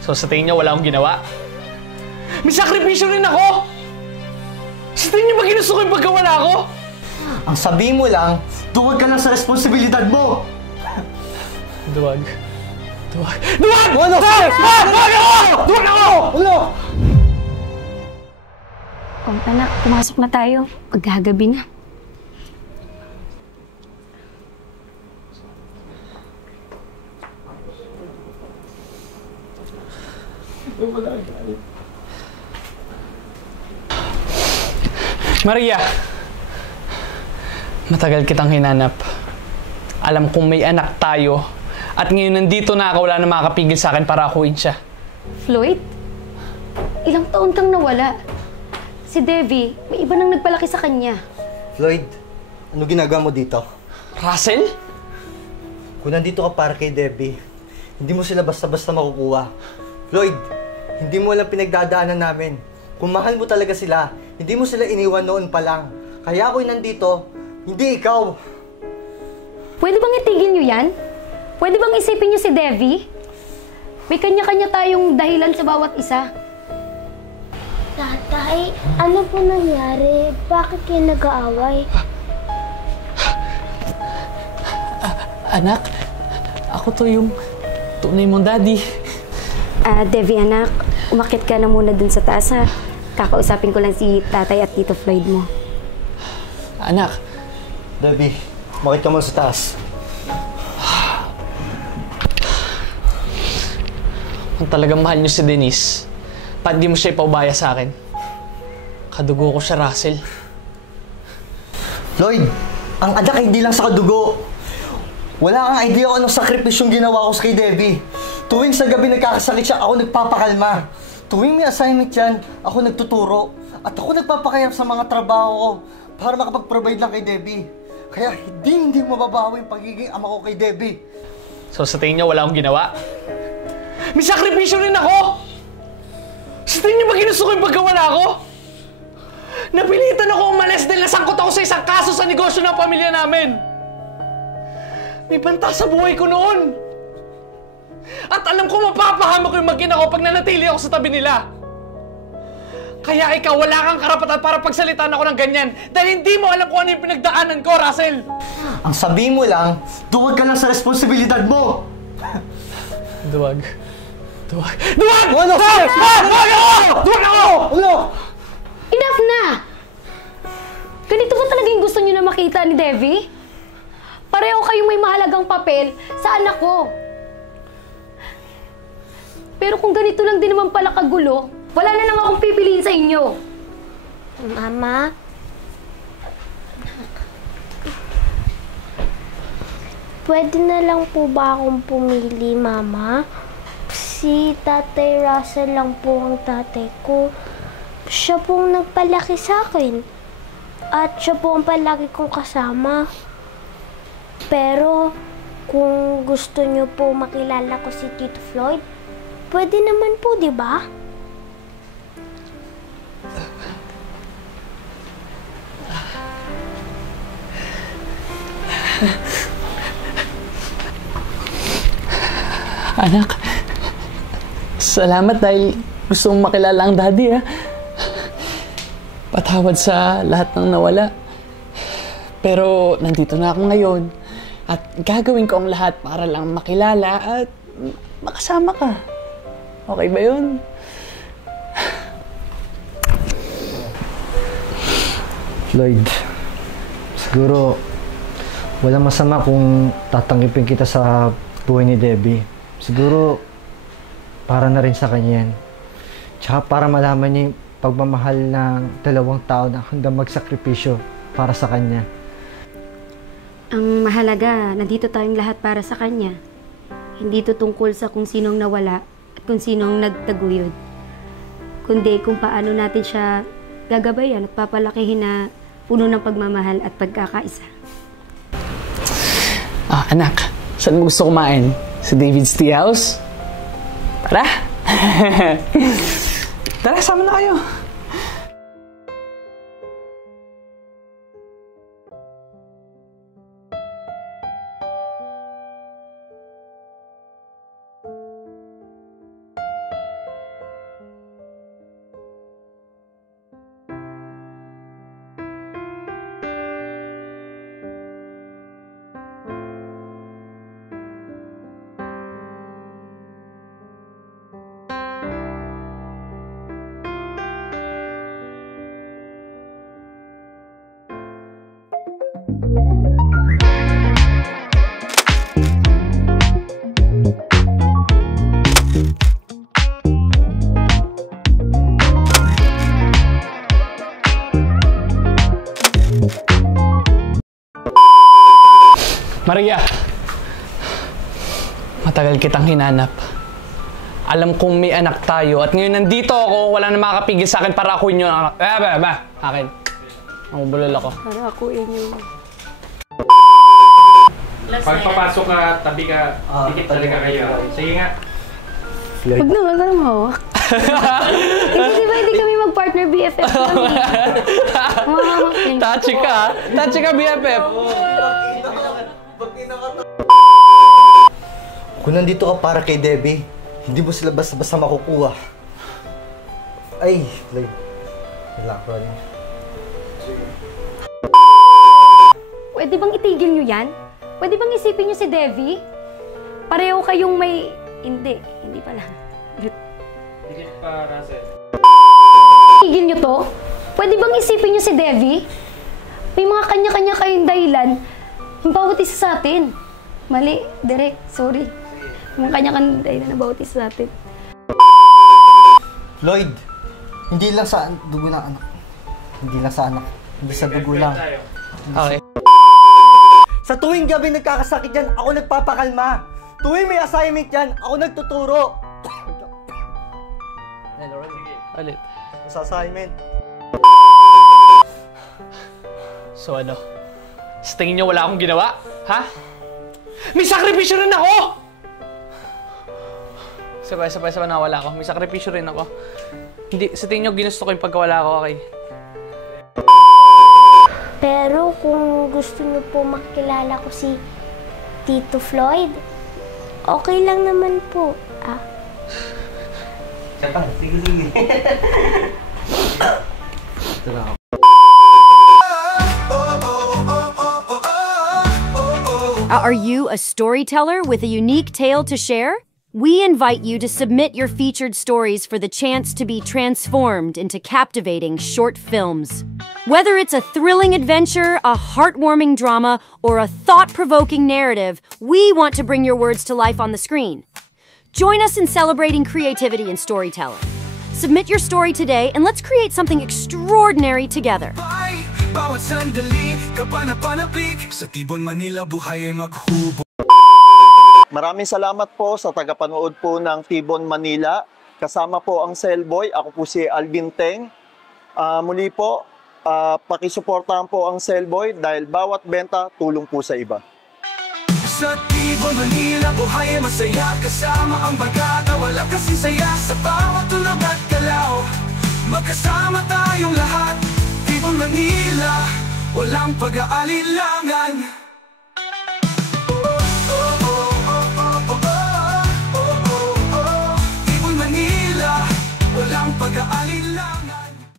So sa tingin niyo wala akong ginawa? May sakripisyo rin ako! Sa tingin niyo ba ginusto ko yung pagkawala ko? Ang sabihin mo lang, duwag ka lang sa responsibilidad mo! Duwag. Duwag! Duwag! Ano? Duwag ako! Duwag ako! Ano? Anak, pumasok na tayo. Maghagabi na. Maria! Matagal kitang hinanap. Alam kong may anak tayo at ngayon nandito na ako, wala na makakapigil sa akin para akuin siya. Floyd? Ilang taon kang nawala. Si Devi, may iba nang nagpalaki sa kanya. Floyd, ano ginagawa mo dito? Russell? Kung nandito ka para kay Debbie, hindi mo sila basta-basta makukuha. Floyd, hindi mo alam pinagdadaanan namin. Kung mahal mo talaga sila, hindi mo sila iniwan noon pa lang. Kaya ako'y nandito, hindi ikaw. Pwede bang itigil niyo yan? Pwede bang isipin niyo si Devi? May kanya-kanya tayong dahilan sa bawat isa. Tatay, ano po nangyari? Bakit kayo nag-aaway? Anak, ako to yung tunay mong daddy. Devi, anak, umakyat ka na muna dun sa taas, ha? Kakausapin ko lang si tatay at tito Floyd mo. Anak. Debbie, umakit ka muna sa taas. Kung talagang mahal niyo si Denise, ba't di mo siya ipaubaya sa akin? Kadugo ko siya, Russell. Floyd, ang anak ay hindi lang sa kadugo. Wala kang idea kung anong sakripisyong ginawa ko sa kay Debbie. Tuwing sa gabi nagkakasakit siya, ako nagpapakalma. Tuwing may assignment yan, ako nagtuturo. At ako nagpapakayap sa mga trabaho ko para makapag-provide lang kay Debbie. Kaya hindi mababawi yung pagiging ama ko kay Debbie. So sa tingin niyo wala akong ginawa? May sakripisyo rin ako! Sa tingin niyo ba ginusto ko yung pagkawala ko? Napilitan ako umalis dahil nasangkot ako sa isang kaso sa negosyo ng pamilya namin. May banta sa buhay ko noon. At alam ko mapapahamak yung mag-ina ko pag nanatili ako sa tabi nila. Kaya ikaw, wala kang karapatan para pagsalitaan ako ng ganyan dahil hindi mo alam kung ano yung pinagdaanan ko, Russell. Ang sabihin mo lang, duwag ka lang sa responsibilidad mo. Duwag. Duwag. Duwag! Ano? Duwag ako! Duwag ako! Ano? Enough na! Ganito ba talaga yung gusto niyo na makita ni Devi? Pareho kayong may mahalagang papel sa anak ko. Pero kung ganito lang din naman pala kagulo, wala na lang akong pipiliin sa inyo. Mama? Pwede na lang po ba akong pumili, Mama? Si Tatay Russell lang po ang tatay ko. Siya pong nagpalaki sa akin. At siya po ang palagi kong kasama. Pero, kung gusto niyo po makilala ko si Tito Floyd, pwede naman po, di ba? Anak, salamat dahil gusto mong makilala ang daddy, ha? Patawad sa lahat ng nawala. Pero nandito na ako ngayon at gagawin ko ang lahat para lang makilala at makasama ka. Okay ba yun? Floyd, siguro walang masama kung tatanggipin kita sa buhay ni Debbie. Siguro para na rin sa kanya yan. Tsaka para malaman niya yung pagmamahal ng dalawang tao na hanggang magsakripisyo para sa kanya. Ang mahalaga, nandito tayong lahat para sa kanya. Hindi ito tungkol sa kung sinong nawala at kung sinong nagtaguyod. Kundi kung paano natin siya gagabayan at papalakihin na puno ng pagmamahal at pagkakaisa. Anak, saan mo gusto kumain? Sa David's Tea House? Tara! Tara, sama na kayo! Maria, matagal kitang hinanap. Alam kong may anak tayo at ngayon nandito ako, wala na makakapigil sa akin para akuin yung anak. Akin. Ang bulol ako. Para akuin yung... Pagpapasok ka, tabi ka, tikit talaga kayo. Sige nga. Huwag naman, parang mahawak. Hindi ba hindi kami mag-partner BFF kami? Touchy ka, ha? Touchy ka, BFF. Kung nandito ka para kay Debbie, hindi mo sila basta-basta makukuha. Ay, Lloyd. Relax, Ronnie. Pwede bang itigil nyo yan? Pwede bang isipin nyo si Devi? Pareho kayong may... Hindi pala. Tikit pa, Russell. Itigil nyo to? Pwede bang isipin nyo si Devi? May mga kanya-kanya kayong dahilan. Yung bawat isa sa atin. Mali, Direk, sorry. Yung kanya-kanya dahilan na bawat isa sa atin. Lloyd, hindi lang sa dugo ng anak. Hindi lang sa anak. Hindi sa dugo lang. Okay. Sa tuwing gabi nagkakasakit yan, ako nagpapakalma. Tuwing may assignment yan, ako nagtuturo. Ulit. Sa assignment. So ano? Sa tingin niyo wala akong ginawa? Ha? May sakripisyo rin ako! Sabay nawala ako. May sakripisyo rin ako. Hindi, sa tingin niyo ginusto ko yung pagkawala ko, okay? Pero kung gusto niyo po makilala ko si Tito Floyd, okay lang naman po. Sige. Are you a storyteller with a unique tale to share? We invite you to submit your featured stories for the chance to be transformed into captivating short films. Whether it's a thrilling adventure, a heartwarming drama, or a thought-provoking narrative, we want to bring your words to life on the screen. Join us in celebrating creativity and storytelling. Submit your story today and let's create something extraordinary together. Bawat sandali, kapanapanabik, sa Tibon, Manila, buhay ay maghubo. Maraming salamat po sa tagapanood po ng Tibon, Manila. Kasama po ang Cellboy. Ako po si Alvin Teng. Muli po, pakisuportahan po ang Cellboy dahil bawat benta, tulong po sa iba. Sa Tibon, Manila, buhay ay masaya. Kasama ang bagata, wala kasing saya. Sa bawat tulog at galaw, magkasama tayong lahat. Tibon, Manila, walang pag-aalilangan. Tibon, Manila, walang pag-aalilangan.